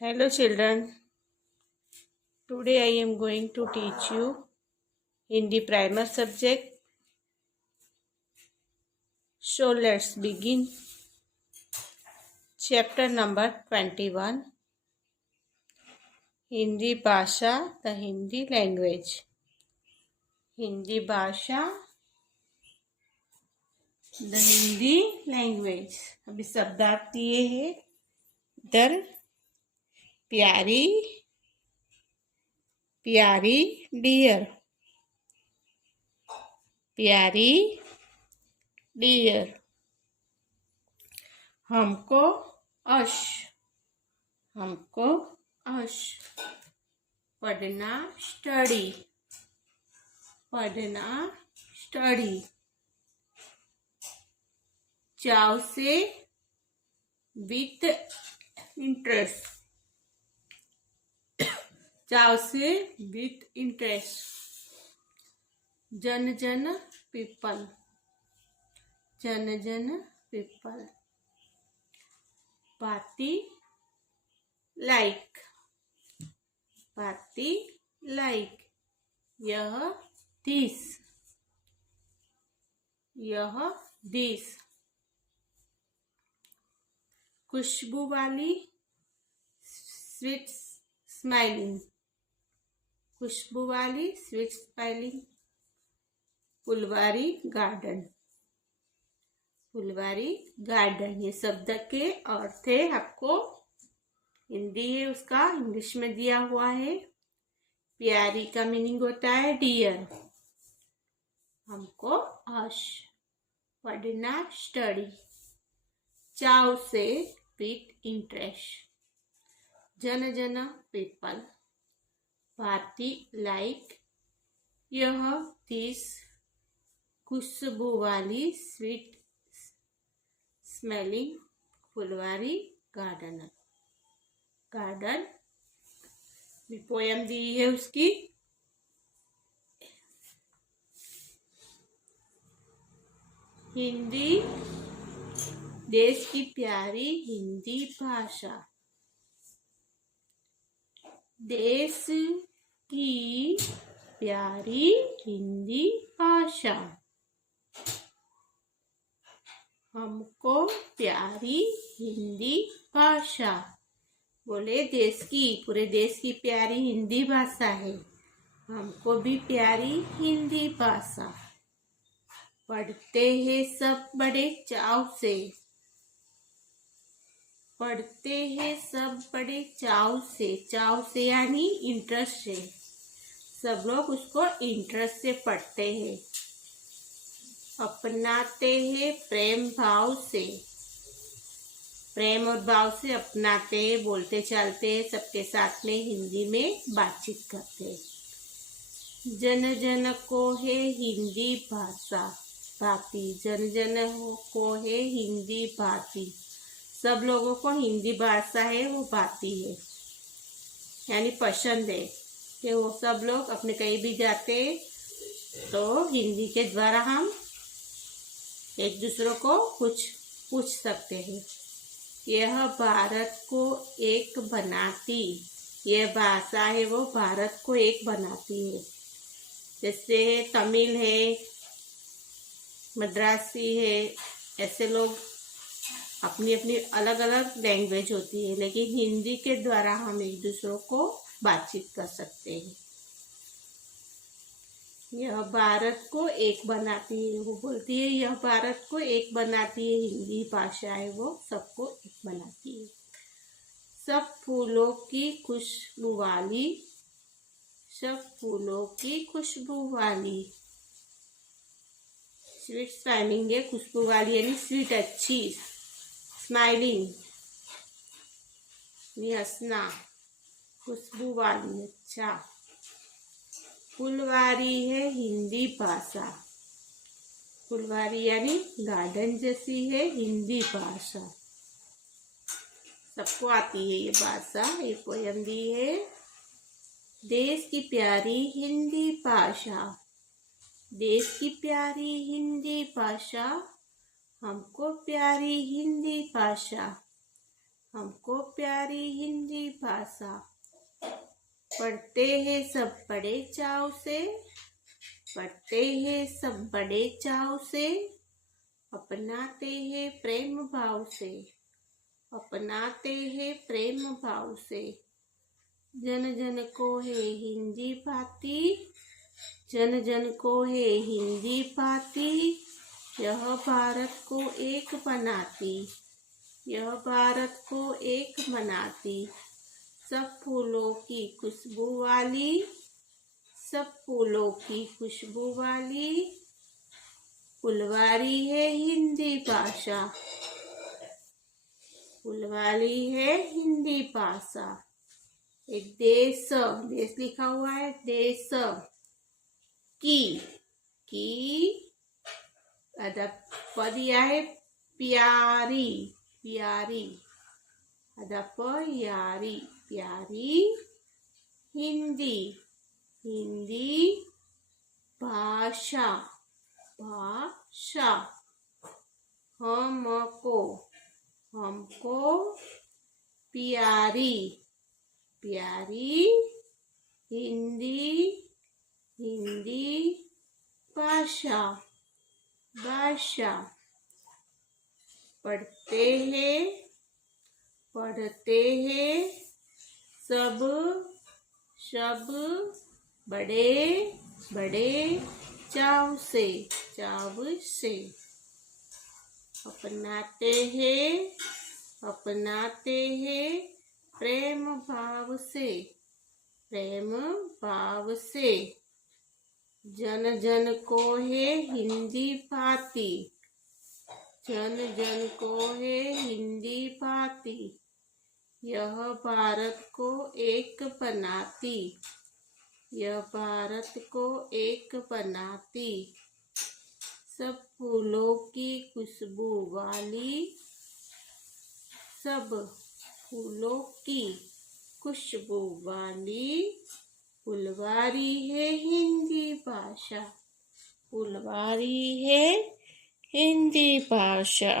Hello children, today I am going to teach you Hindi primer subject. So let's begin. Chapter number 21, Hindi Bhasha, the Hindi language. Hindi Bhasha, the Hindi language. अभी शब्दार्थ दिए हैं इधर प्यारी प्यारी dear प्यारी dear हमको अश हमको अश पढ़ना स्टडी पढ़ना स्टडी चाव से विथ इंटरेस्ट चाव से विथ इंटरेस्ट जन जन पीपल जन जन पीपल पाती लाइक पाती लाइक यह दिस खुशबू वाली स्वीट स्माइलिंग खुशबू वाली स्वीट स्माइलिंग फुलवारी गार्डन ये शब्द के अर्थ है आपको हिंदी है उसका इंग्लिश में दिया हुआ है। प्यारी का मीनिंग होता है डियर हमको अश पढ़ना स्टडी चाव से विथ इंटरेस्ट जन जन पीपल पाती लाइक यह दिस खुशबू वाली स्वीट स्मेलिंग फुलवारी गार्डन भी पोयम दी है उसकी। हिंदी देश की प्यारी हिंदी भाषा देश की प्यारी हिंदी भाषा हमको प्यारी हिंदी भाषा बोले देश की पूरे देश की प्यारी हिंदी भाषा है हमको भी प्यारी हिंदी भाषा पढ़ते हैं सब बड़े चाव से पढ़ते हैं सब बड़े चाव से यानी इंटरेस्ट से सब लोग उसको इंटरेस्ट से पढ़ते हैं अपनाते हैं प्रेम और भाव से अपनाते हैं बोलते चलते हैं सबके साथ में हिंदी में बातचीत करते हैं जन जन को है हिंदी भाषा भाती जन जन को है हिंदी भाती सब लोगों को हिंदी भाषा है वो भाती है यानी पसंद है कि वो सब लोग अपने कहीं भी जाते तो हिंदी के द्वारा हम एक दूसरे को कुछ पूछ सकते हैं। यह भारत को एक बनाती यह भाषा है वो भारत को एक बनाती है जैसे तमिल है मद्रासी है ऐसे लोग अपनी अपनी अलग अलग लैंग्वेज होती है लेकिन हिंदी के द्वारा हम एक दूसरे को बातचीत कर सकते हैं। यह भारत को एक बनाती है वो बोलती है यह भारत को एक बनाती है हिंदी भाषा है वो सबको एक बनाती है। सब फूलों की खुशबू वाली स्वीट स्माइलिंग है खुशबू वाली यानी स्वीट अच्छी स्माइलिंग हंसना खुशबू वाली अच्छा फुलवारी है हिंदी भाषा फुलवारी यानी गार्डन जैसी है हिंदी भाषा सबको आती है ये भाषा ये पोयम दी है देश की प्यारी हिंदी भाषा देश की प्यारी हिंदी भाषा हमको प्यारी हिंदी भाषा हमको प्यारी हिंदी भाषा। पढ़ते हैं सब बड़े चाव से, पढ़ते हैं सब बड़े चाव से, अपनाते हैं प्रेम भाव से, अपनाते हैं प्रेम भाव से। जन जन को है हिंदी भाती, जन जन को है हिंदी भाती, यह भारत को एक बनाती, यह भारत को एक बनाती। सब फूलों की खुशबू वाली, सब फूलों की खुशबू वाली, फुलवारी है हिंदी भाषा, फुलवारी है हिंदी भाषा। एक देश, देश लिखा हुआ है, देश की अदब पद या है प्यारी, प्यारी अदब यारी, प्यारी हिंदी, हिंदी भाषा, भाषा। हमको, हमको प्यारी, प्यारी हिंदी, हिंदी भाषा, भाषा। पढ़ते हैं, पढ़ते हैं सब, सब बड़े बड़े चाव से, चाव से। अपनाते हैं, अपनाते हैं प्रेम भाव से, प्रेम भाव से। जन जन को है हिंदी भाती, जन जन को है हिंदी भाती, यह भारत को एक बनाती, यह भारत को एक बनाती। सब फूलों की खुशबू वाली, सब फूलों की खुशबू वाली, फुलवारी है हिंदी भाषा, फुलवारी है हिंदी भाषा।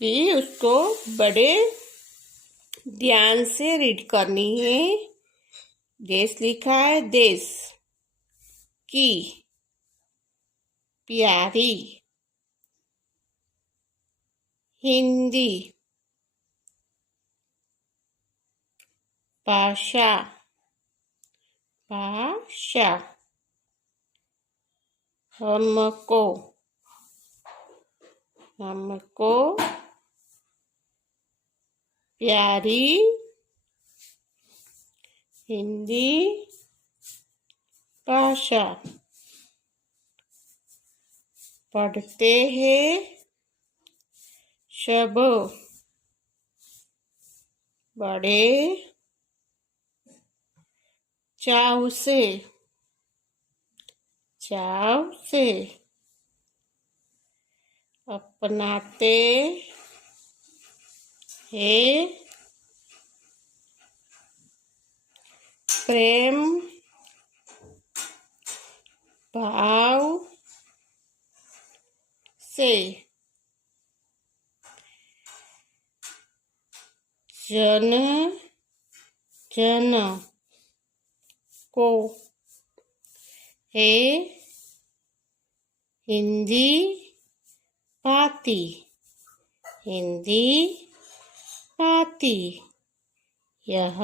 भी उसको बड़े ध्यान से रीड करनी है। देश लिखा है, देश की प्यारी हिंदी भाषा, भाषा। हमको, हमको प्यारी हिंदी भाषा। पढ़ते हैं सब बड़े चाव से, चाव से। अपनाते हैं प्रेम भाव से। जन जन को है हिंदी भाती, हिंदी भाती, यह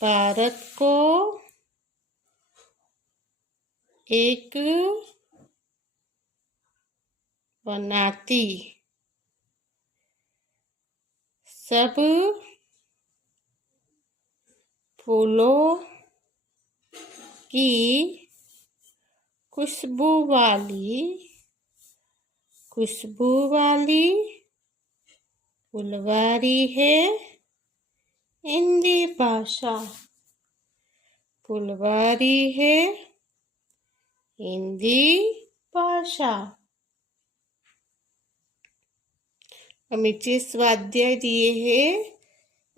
भारत को एक बनाती। सब फूलों की खुशबू वाली, खुशबू वाली, फुलवारी है हिंदी भाषा, फुलवारी है हिंदी भाषा। हम नीचे स्वाध्याय दिए हैं,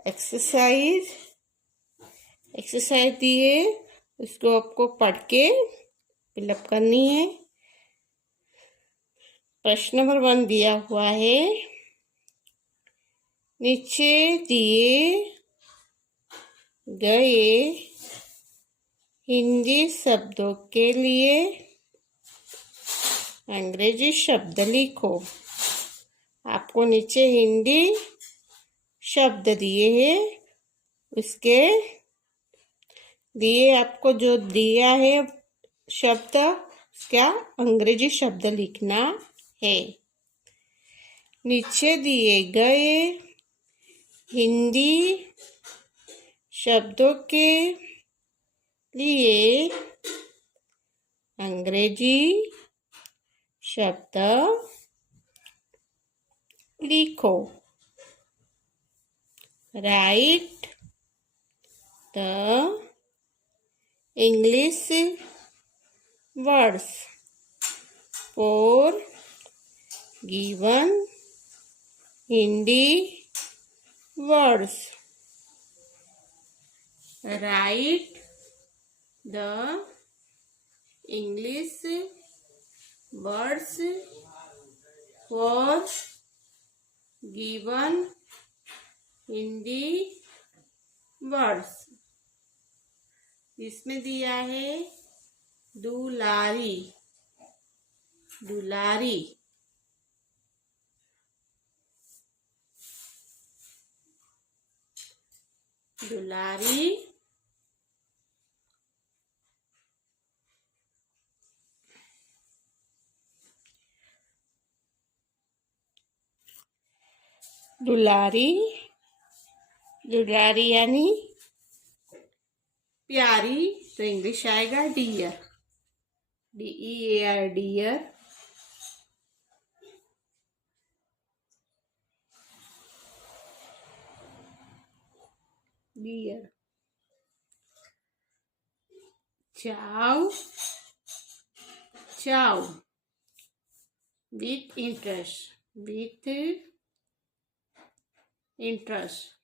एक्सरसाइज, एक्सरसाइज दिए, उसको आपको पढ़ के फिलअप करनी है। प्रश्न नंबर 1 दिया हुआ है, नीचे दिए गए हिंदी शब्दों के लिए अंग्रेजी शब्द लिखो। आपको नीचे हिंदी शब्द दिए हैं, उसके दिए आपको जो दिया है शब्द, क्या अंग्रेजी शब्द लिखना है। नीचे दिए गए हिंदी शब्दों के लिए अंग्रेजी शब्द लिखो। Write the English words for given Hindi words. Write the English words for given Hindi words. इसमें दिया है दुलारी, दुलारी, दुलारी, दुलारी, दुलारी यानी प्यारी, तो इंग्लिश आएगा डियर, DEAR, डियर। डियर। चाव, चाव, with interest, with interest.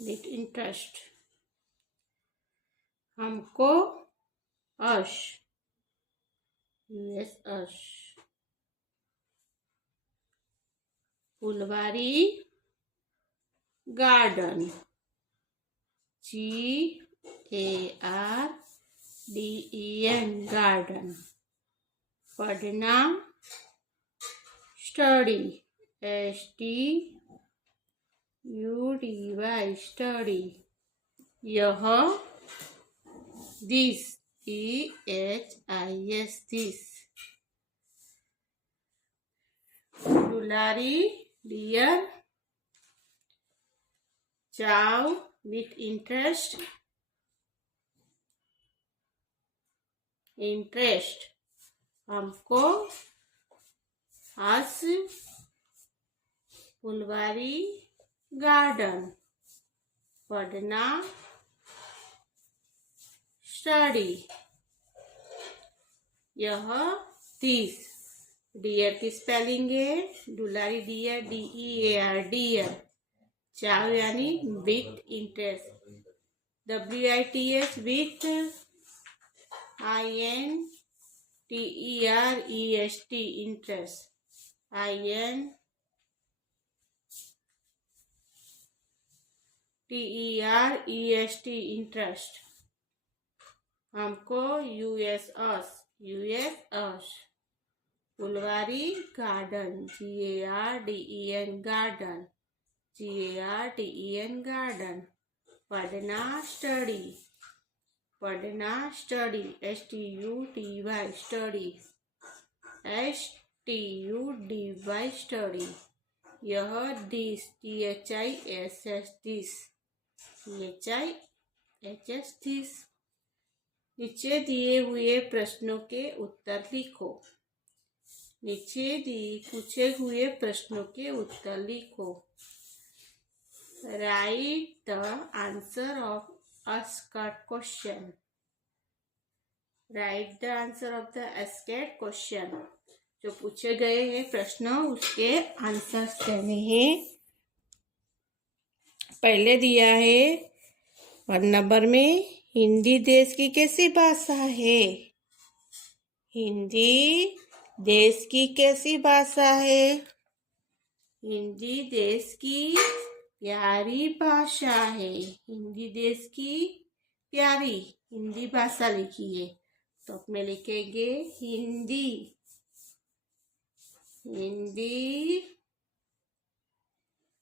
With interest. हमको, अश, US अश। फुलवारी, गार्डन, GARDEN, गार्डन। पढ़ना, स्टडी, STUDY, स्टडी। यह, दिस, THIS, दिस। दुलारी, डियर। चाव, विथ इंटरेस्ट, इंटरेस्ट। हमको, हस, फुलवारी, गार्डन। पढ़ना, स्टडी। यह, दिस। डियर की स्पेलिंग है दुलारी, डियर, DEAR, डियर। चाव यानी with interest, WITH, with INTEREST, interest, INTEREST, interest. हमको, US अश। फुलवारी, garden, GARDEN, garden, GARDEN, garden. पढ़ना, स्टडी, पढ़ना, study, STUDY, study, STUDY, study. यह, this, THISS, this, THISS, this. नीचे दिए हुए प्रश्नों के उत्तर लिखो। नीचे पूछे हुए प्रश्नों के उत्तर लिखो। Write the answer of asked question. Right the answer of the asked question. जो पूछे गए हैं प्रश्न, उसके आंसर्स देने हैं। पहले दिया है वन नंबर में हिंदी देश की कैसी भाषा है? हिंदी देश की कैसी भाषा है? हिंदी देश की प्यारी भाषा है। हिंदी देश की प्यारी हिंदी भाषा लिखिए। तो अपने लिखेंगे हिंदी। हिंदी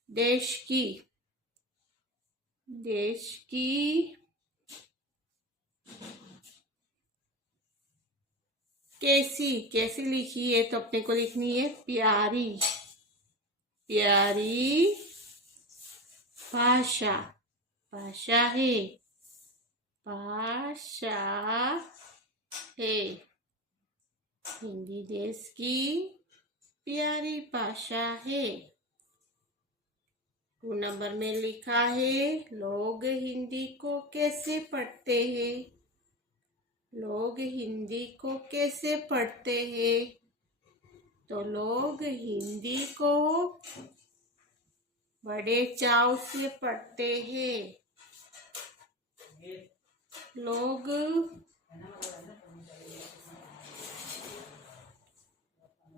देश की कैसी लिखिए। तो अपने को लिखनी है प्यारी भाषा है। हिंदी देश की प्यारी भाषा है। 2 नंबर में लिखा है लोग हिंदी को कैसे पढ़ते हैं? लोग हिंदी को कैसे पढ़ते हैं? तो लोग हिंदी को बड़े चाव से पढ़ते हैं। लोग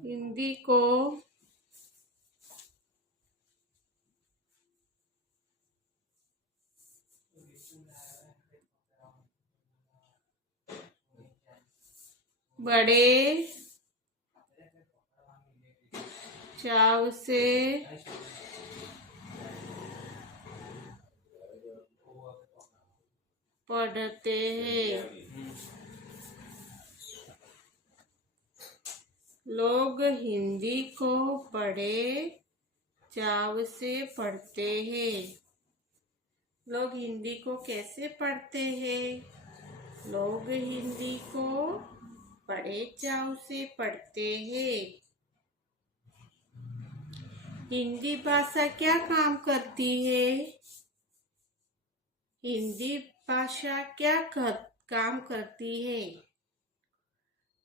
हिंदी को बड़े चाव से पढ़ते हैं। लोग हिंदी को बड़े चाव से पढ़ते हैं। लोग हिंदी को कैसे पढ़ते हैं? लोग हिंदी को बड़े चाव से पढ़ते हैं। हिंदी भाषा क्या काम करती है? हिंदी भाषा क्या काम करती है?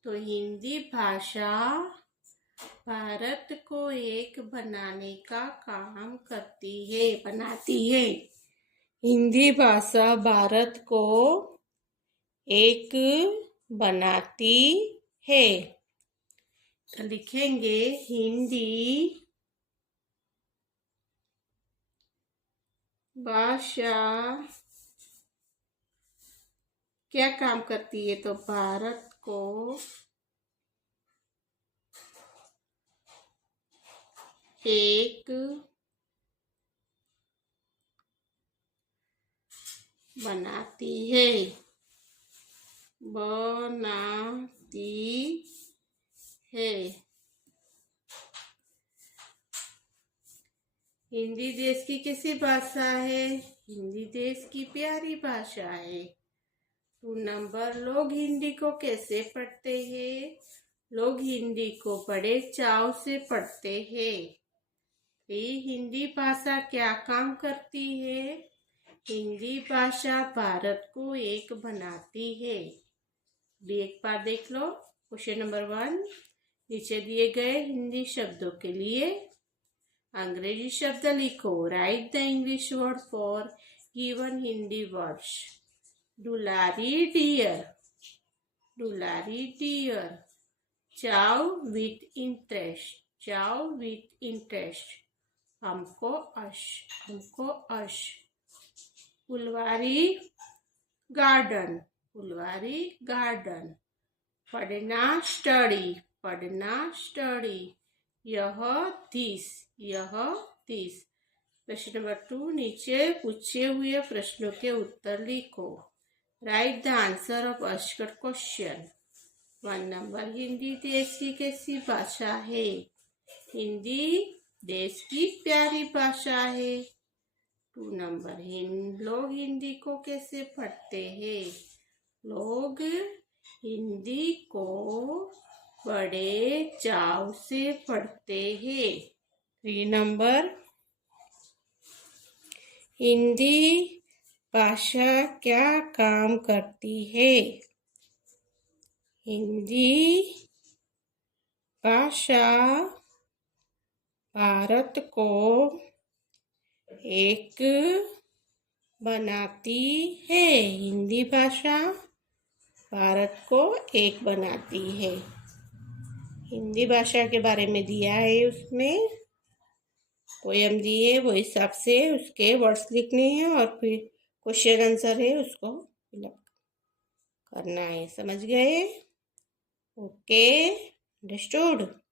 तो हिंदी भाषा भारत को एक बनाने का काम बनाती है। हिंदी भाषा भारत को एक बनाती है। तो लिखेंगे हिंदी भाषा क्या काम करती है? तो भारत को एक बनाती है। हिंदी देश की कैसी भाषा है? हिंदी देश की प्यारी भाषा है। 2 नंबर लोग हिंदी को कैसे पढ़ते हैं? लोग हिंदी को बड़े चाव से पढ़ते हैं। हिंदी भाषा क्या काम करती है? हिंदी भाषा भारत को एक बनाती है। भी एक बार देख लो। क्वेश्चन नंबर 1 नीचे दिए गए हिंदी शब्दों के लिए अंग्रेजी शब्द लिखो। Write the English word for given Hindi words. दुलारी डियर, चाव विथ इंटरेस्ट, हमको अश, फुलवारी गार्डन, पढ़ना स्टडी, यह दिस। प्रश्न नंबर 2 नीचे पूछे हुए प्रश्नों के उत्तर लिखो। Write the answer of asked question. 1 नंबर हिंदी देश की कैसी भाषा है? हिंदी देश की प्यारी भाषा है। 2 नंबर लोग हिंदी को कैसे पढ़ते हैं? लोग हिंदी को बड़े चाव से पढ़ते हैं। 3 नंबर हिंदी भाषा क्या काम करती है? हिंदी भाषा भारत को एक बनाती है। हिंदी भाषा भारत को एक बनाती है। हिंदी भाषा के बारे में दिया है, उसमें पोयम दी है, वो हिसाब से उसके वर्ड्स लिखने हैं और फिर क्वेश्चन आंसर है, उसको फिलअप करना है। समझ गए? Okay, understood.